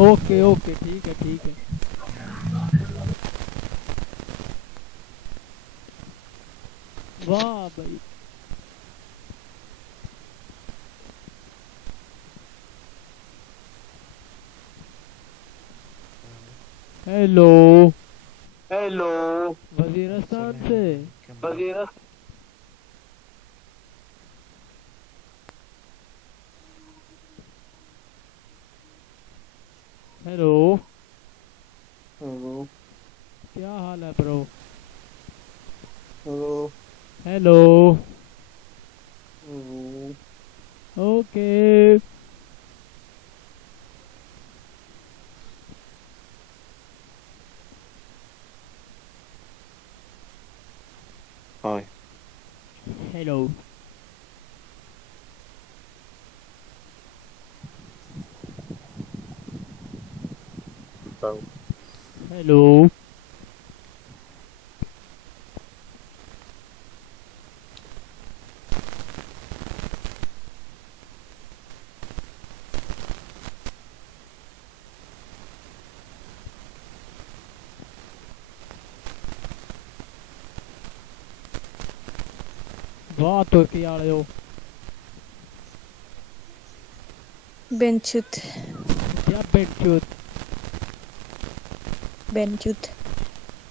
Okay okay, ठीक है ठीक है। वाह भाई। हेलो। हेलो। वजीरस्तान से। वगैरह। हेलो। हेलो। क्या हाल है bro? Hello. Hello. Hello. Okay. Hi. Hello. बताओ। हेलो। वाह तुर्की आ रहे हो। बेंचुत। क्या बेंचूत? बेंचुत।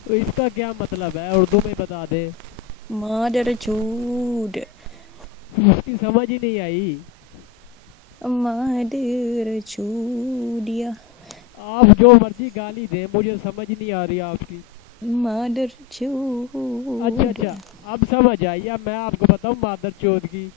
तो इसका क्या मतलब है, उर्दू में बता दे। मादर चूड। उसकी समझ ही नहीं आई। मादर चूडिया। आप जो मर्जी गाली दें, मुझे समझ नहीं आ रही आपकी। मादर अच्छा चूड। अच्छा। अब समझ आई। अब मैं आपको बताऊं मादर चौथ की।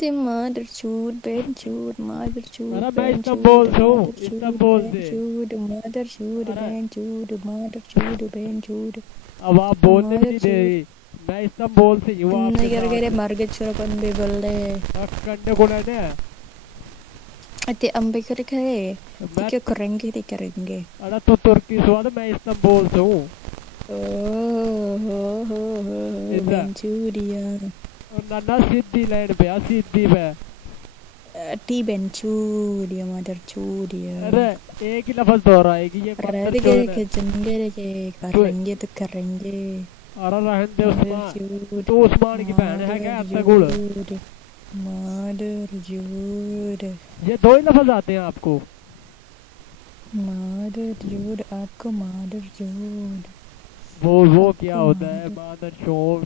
ते मादर चूड बेंचूड मादर चूड अरे मैं बेंचूड इस्तांबुल से हूँ, मादर चूड इस्तांबुल से। बेंचूड मादर चूड अरे बेंचूड मादर चूड बेंचूड अब आप बोलने भी मादर नहीं दे चूड। रही। मैं इस्तांबुल से ही हूँ आपके नगर गरे साथ। मर्ग चुरपंदे बल्ले। कंडे को लेने। ते अंबे कर खाए। ते मैं क्या करेंगे। अरे तो तुर्की स्वाद, मैं इस्तांबुल से हूँ। इधर बेंचूडिया। ना सीधी लाइन पे आ, सीधी पे। टी बेंचूडिया मादर चूडिया। अरे एक ही लफ्ज दोहराएगी ये मादर चौथ Radhige ने। ke jangere ke तू तो करेंगे। अरे रहने दे Mother उस्मान। Jude, तू उस्मान की बहन है Mother क्या इतना गुड़? Jude, Mother Jude, ये दो ही लफ्ज आते हैं आपको? Mother Jude, आपको Mother Jude, वो क्या आपको होता है? Mother,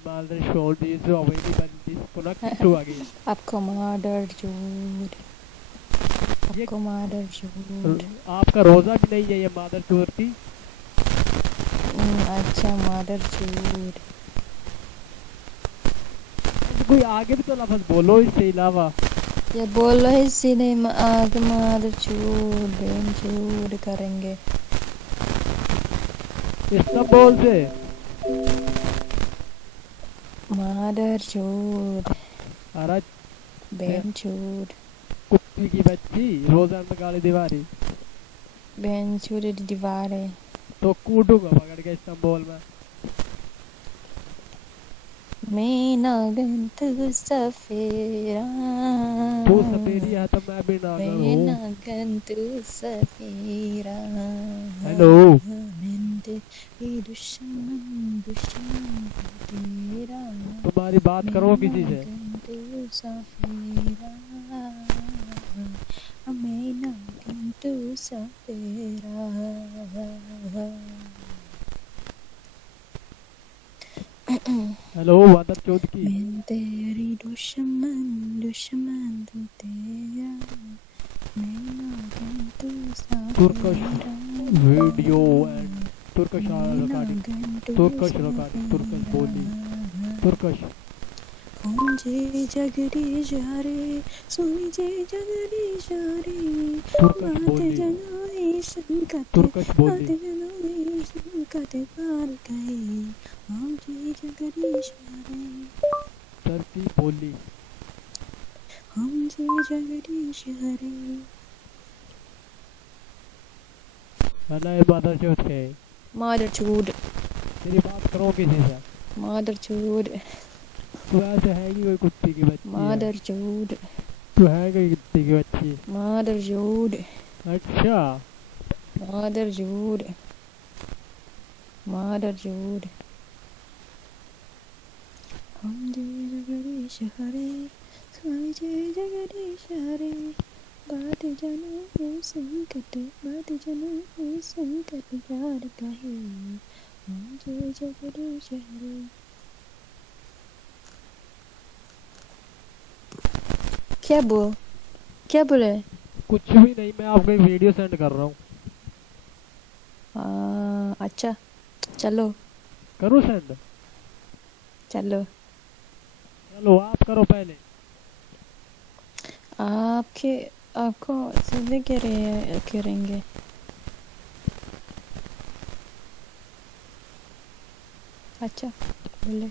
मादर शोर दिस हवेली बंदी पुनः किसु आ गई। आपको Mother Jude, ये आपको Mother Jude। आपका रोजा भी नहीं है ये मादर चौथ की। अच्छा Mother Jude। कोई आगे भी तो लफ्ज बोलो इससे अलावा। ये बोलो ही सीधे आगे Mother Jude, Ben Jude करेंगे। इस्तांबुल से। Mother Jude, अरे Ben Jude। कुत्ती की बच्ची, रोजा में काली दीवारी। बेंचूरी दीवारें। तो कूटूंगा पकड़ के इस्तांबुल में। मीना गंतु सफेरा। तू सफेदी है तो मैं भी नागन मीना हूँ। गंतु सफेरा। हेलो। निंदे दुश्मन दुश्मन तेरा। तुम्हारी बात करो मीना किसी से। गंतु सफेरा। मीना गंतु सफेरा। हेलो मादर चौथ की। मैं तेरी दुश्मन दुश्मन तू तेरा। मैं नागन तू तुर्कश सफेरा। वीडियो एंड तुर्कश मैं रिकॉर्डिंग। नागन तू तुर्कश रिकॉर्डिंग, तुर्कश सफेरा। बोली। तुर्कश। जे जगदी जारे सुनी जे जगदी जारे। तुर्कश माते बोली। जनोई संकट तुर्कश बोली। माते जनोई संकट पार गए। हम जे जगदी जारे। धरती बोली। हम जे जगदीश हरे। हेलो मादर चौथ के। मादर चूड। तेरी बात करो किसी से। मादर चूड। तू ऐसे है कि कोई कुत्ती की बच्ची है? मादर चूड। तू है कोई कुत्ती की बच्ची? मादर चूड। अच्छा मादर जूड हम जय जगदीश हरे स्वामी जय जगदीश हरे बात जनो है संकट बात जनो है संकट यार कहे हम जय जगदीश हरे। क्या बो क्या बोले? कुछ भी नहीं, मैं आपको एक वीडियो सेंड कर रहा हूँ। अच्छा चलो करूँ सेंड? चलो। चलो आप करो पहले। आपके आपको सीधे करेंगे। अच्छा बोले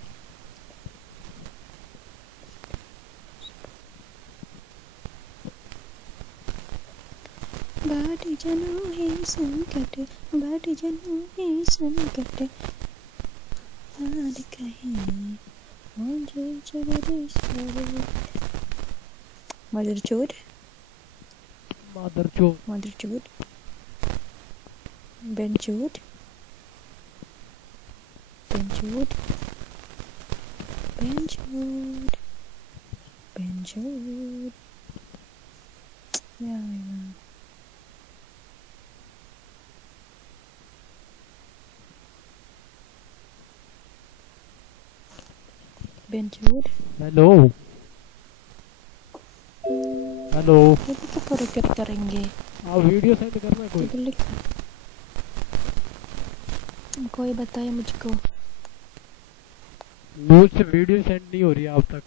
बाट जनो है संकट बाट जनो है संकट हार कहे हम जय जगदीश हरे। मदर चोद मादर चो मदर चोद बेन चोद बेन चोद बेन चोद बेन चोद या बेन चोद। Hello hello. ये तो पूरे करेंगे। आप वीडियो सेंड करना कोई। कोई बताए मुझको। मुझसे वीडियो सेंड नहीं हो रही आप तक।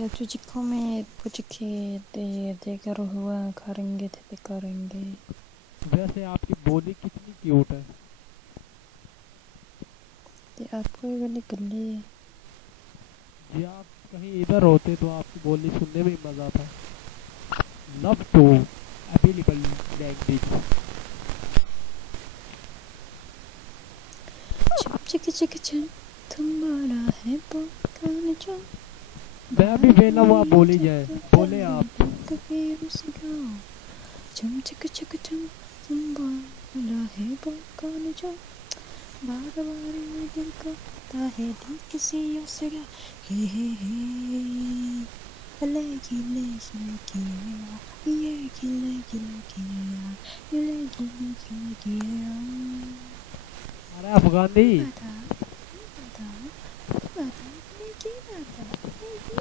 या तुझको मैं पूछ के देकर हुआ करेंगे थे करेंगे। वैसे आपकी बोली कितनी क्यूट है। ये आपको ये वाली कर ली। जी आप कहीं इधर होते तो आपकी बोली सुनने में ही मजा था। Love to available language. चिक चिक चिक तुम्हारा है पुकान जो मैं अभी वेला हुआ बोली जाए बोले आप। कबीर से गाओ चम चिक चिक चम तुम्हारा है पुकान जो बार बार ये दिल को ताहे दिल किसी और से गा हे ले गिले गिले किया ये गिले गिले किया ये गिले गिले किया। अरे अफगानी बता बता बता लेके बता लेके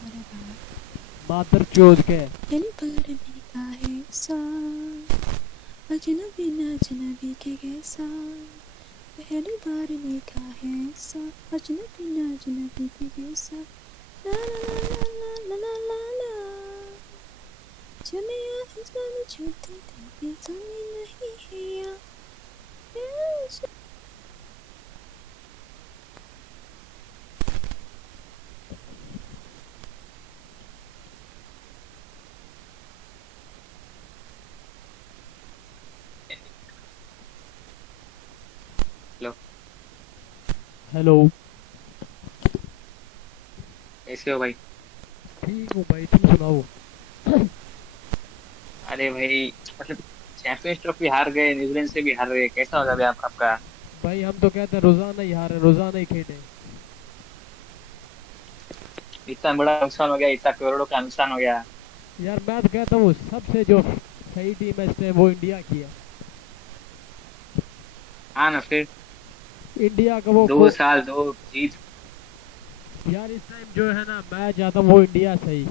अरे बाप मादर चोद के। पहली बार मैंने कहा है सा अजनबी ना अजनबी के कैसा पहली बार देखा है सा अजनबी ना अजनबी के कैसा ला ला ला ला ला ला ला चले आसमान छूते थे जमीन नहीं है यहाँ हेलो कैसे हो भाई? ठीक हूँ भाई, तुम सुनाओ। अरे भाई मतलब चैंपियंस ट्रॉफी हार गए, न्यूजीलैंड से भी हार गए, कैसा होगा अभी आपका? भाई हम तो कहते हैं रोजाना ही हारे रोजाना ही खेले। इतना बड़ा नुकसान हो गया, इतना करोड़ों का नुकसान हो गया। यार मैं तो कहता हूँ सबसे जो सही टीम है इस टाइम वो इंडिया की है। हाँ ना फिर। इंडिया का वो 2 साल 2 जीत। यार इस टाइम जो है ना मैं चाहता हूँ वो इंडिया सही।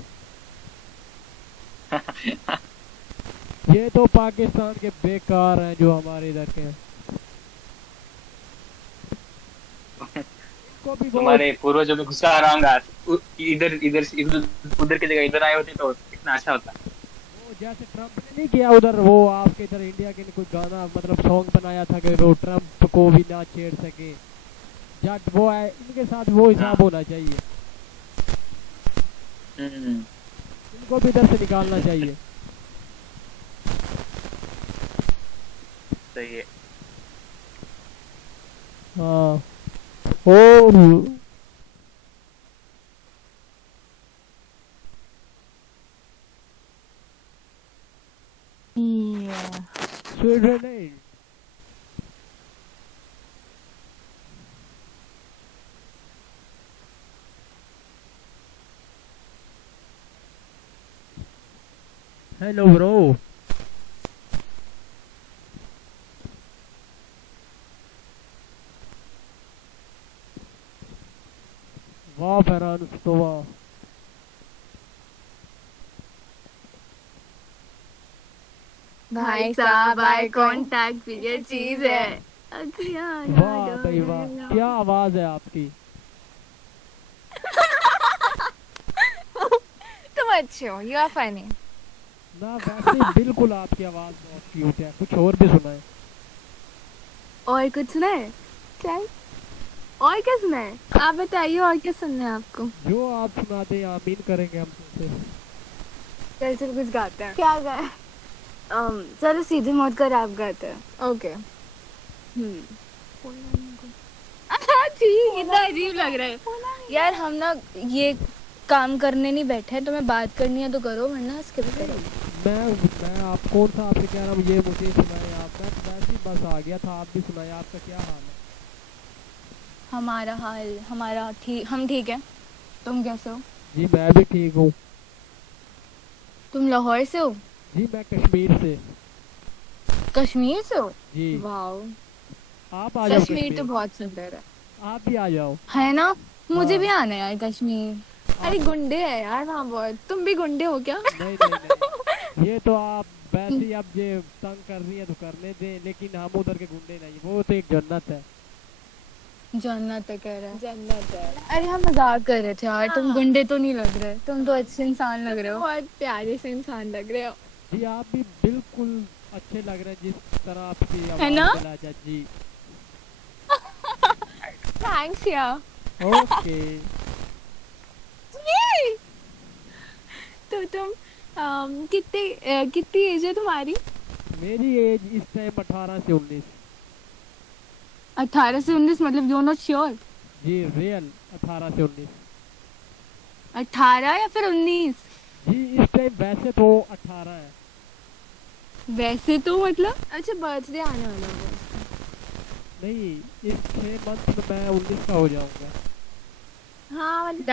ये तो पाकिस्तान के बेकार हैं जो हमारे इधर के हैं। इनको भी वो तुम्हारे पूर्वजों में गुस्सा आ रहा होगा। इधर इधर उधर की जगह इधर आए होते तो कितना अच्छा होता। जैसे ट्रम्प ने नहीं किया उधर, वो आपके इधर इंडिया के ने कोई गाना मतलब सॉन्ग बनाया था कि वो ट्रम्प को भी ना छेड़ सके। जट वो है इनके साथ वो हिसाब हाँ। होना चाहिए। हम्म। इनको भी इधर से निकालना चाहिए। सही है। हाँ हेलो ब्रो। वाह फरहान तो वाह। भाई साहब आई कांटेक्ट ये चीज है। अखियाँ वाह भाई यादों वाह, में क्या आवाज है आपकी। तुम अच्छे हो, यू आर फनी। ना वैसे बिल्कुल आपकी आवाज बहुत क्यूट है, कुछ और भी सुनाए। और कुछ सुनाए? क्या? और क्या सुनाए? आप बताइए और क्या सुनना है आपको? जो आप सुना दे आमीन करेंगे हम तुमसे। चल चल कुछ गाते हैं। क्या गाए? चलो सीधे मौत का रैप गाते हैं। ओके। ठीक, कितना अजीब लग रहा है यार। हम ना ये काम करने नहीं बैठे हैं, तुम्हें बात करनी है तो करो वरना स्किप करो। मैं आप कौन सा आपसे कह रहा हूँ ये मुझे सुनाए आप। मैं तो वैसे ही बस आ गया था, आप भी सुनाए, आपका क्या हाल है। हमारा हाल, हमारा ठीक, हम ठीक है। तुम कैसे हो? जी मैं भी ठीक हूँ। तुम लाहौर से हो? जी मैं कश्मीर से। कश्मीर से हो? जी वाह, आप आ जाओ कश्मीर तो कश्मीर, बहुत सुंदर है। आप भी आ जाओ। है ना? मुझे भी हाँ आना है यार कश्मीर। अरे आप। गुंडे है यार वहाँ बहुत। तुम भी गुंडे हो क्या? नहीं नहीं नहीं, ये तो आप वैसे ही अब ये तंग कर रही है तो करने दे, लेकिन हम उधर के गुंडे नहीं, वो तो एक जन्नत है। जन्नत है कह रहा है? जन्नत है। अरे हम मजाक कर रहे थे यार, तुम गुंडे तो नहीं लग रहे, तुम तो अच्छे इंसान लग रहे हो। बहुत प्यारे से इंसान लग रहे हो। जी आप भी बिल्कुल अच्छे लग रहे हैं, जिस तरह आपकी है ना? आवाज मिला जाए जी। थैंक्स यार। ओके। तो तुम कितनी एज है तुम्हारी? मेरी एज इस टाइम 18 से 19। 18 से 19 मतलब यू नॉट श्योर? जी रियल 18 से 19। 18 या फिर 19? जी इस टाइम वैसे तो 18 है। वैसे तो मतलब अच्छा बर्थडे आने वाला होगा। नहीं इस 6 मंथ में मैं 19 का हो जाऊंगा। हाँ मतलब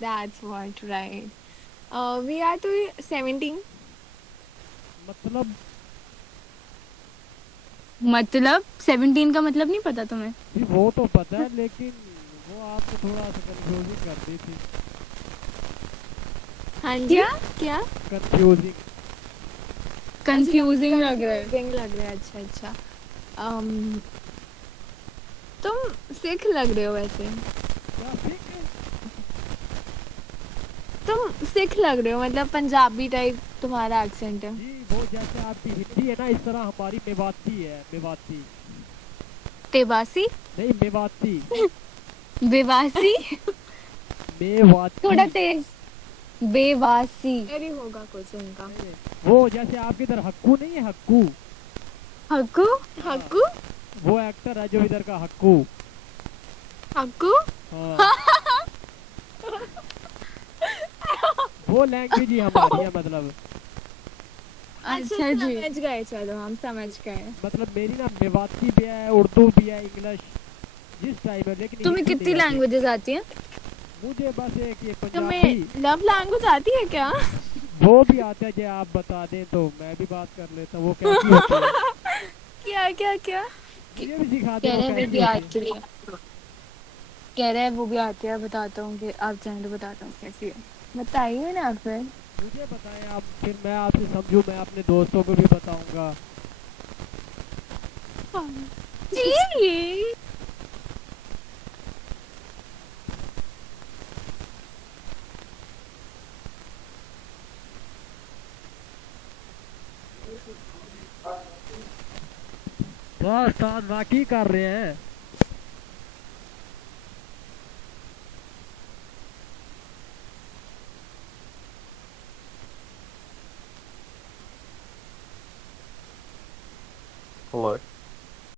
that's what right. We are to 17. मतलब मतलब 17 का मतलब नहीं पता तुम्हें? जी वो तो पता है, लेकिन वो आपने थोड़ा सा कंफ्यूजिंग कर दी थी। हाँ जी। क्या कंफ्यूजिंग। कंफ्यूजिंग लग रहा है? अच्छा अच्छा। तुम सिख लग रहे हो वैसे। क्या सिख है? तुम सिख लग रहे हो, मतलब पंजाबी टाइप तुम्हारा एक्सेंट है। जी वो जैसे आपकी हिंदी है ना, इस तरह हमारी मेवाती है, मेवाती। तेबासी? नहीं मेवाती। बेवासी? मेवाती। थोड़ा तेज। बेवासी अरे होगा कुछ उनका। वो जैसे आपके इधर हक्कू नहीं है, हक्कू। हक्कू? हक्कू? वो एक्टर है जो इधर का हक्कू। हक्कू? हाँ वो लैंग्वेज ही हमारी है, मतलब अच्छा जी, समझ गए, चलो हम समझ गए। मतलब मेरी ना मेवाती भी है, उर्दू भी है, इंग्लिश जिस टाइप है, लेकिन तुम्हें हिंदी कितनी नहीं आती। लैंग्वेजेस आती हैं? मुझे बस एक ये तुम्हें पंजाबी। लव लैंग्वेज आती है क्या? वो भी आता है, जो आप बता दें तो मैं भी बात कर लेता हूँ। वो कैसी होती है? क्या क्या क्या? मुझे भी सिखा कह दें रहे वो हैं वो कैसी भी होती आती है। कह रहे हैं वो भी आती है, बताता हूँ कि आप चाहें तो बताता हूँ कैसी है। बताइए ना फिर। है। मुझे बताएं आप, फिर मैं आपसे समझूं, मैं अपने दोस्तों को भी बताऊंगा। जी। वाह उस्ताद वाह, की कर रहे हैं।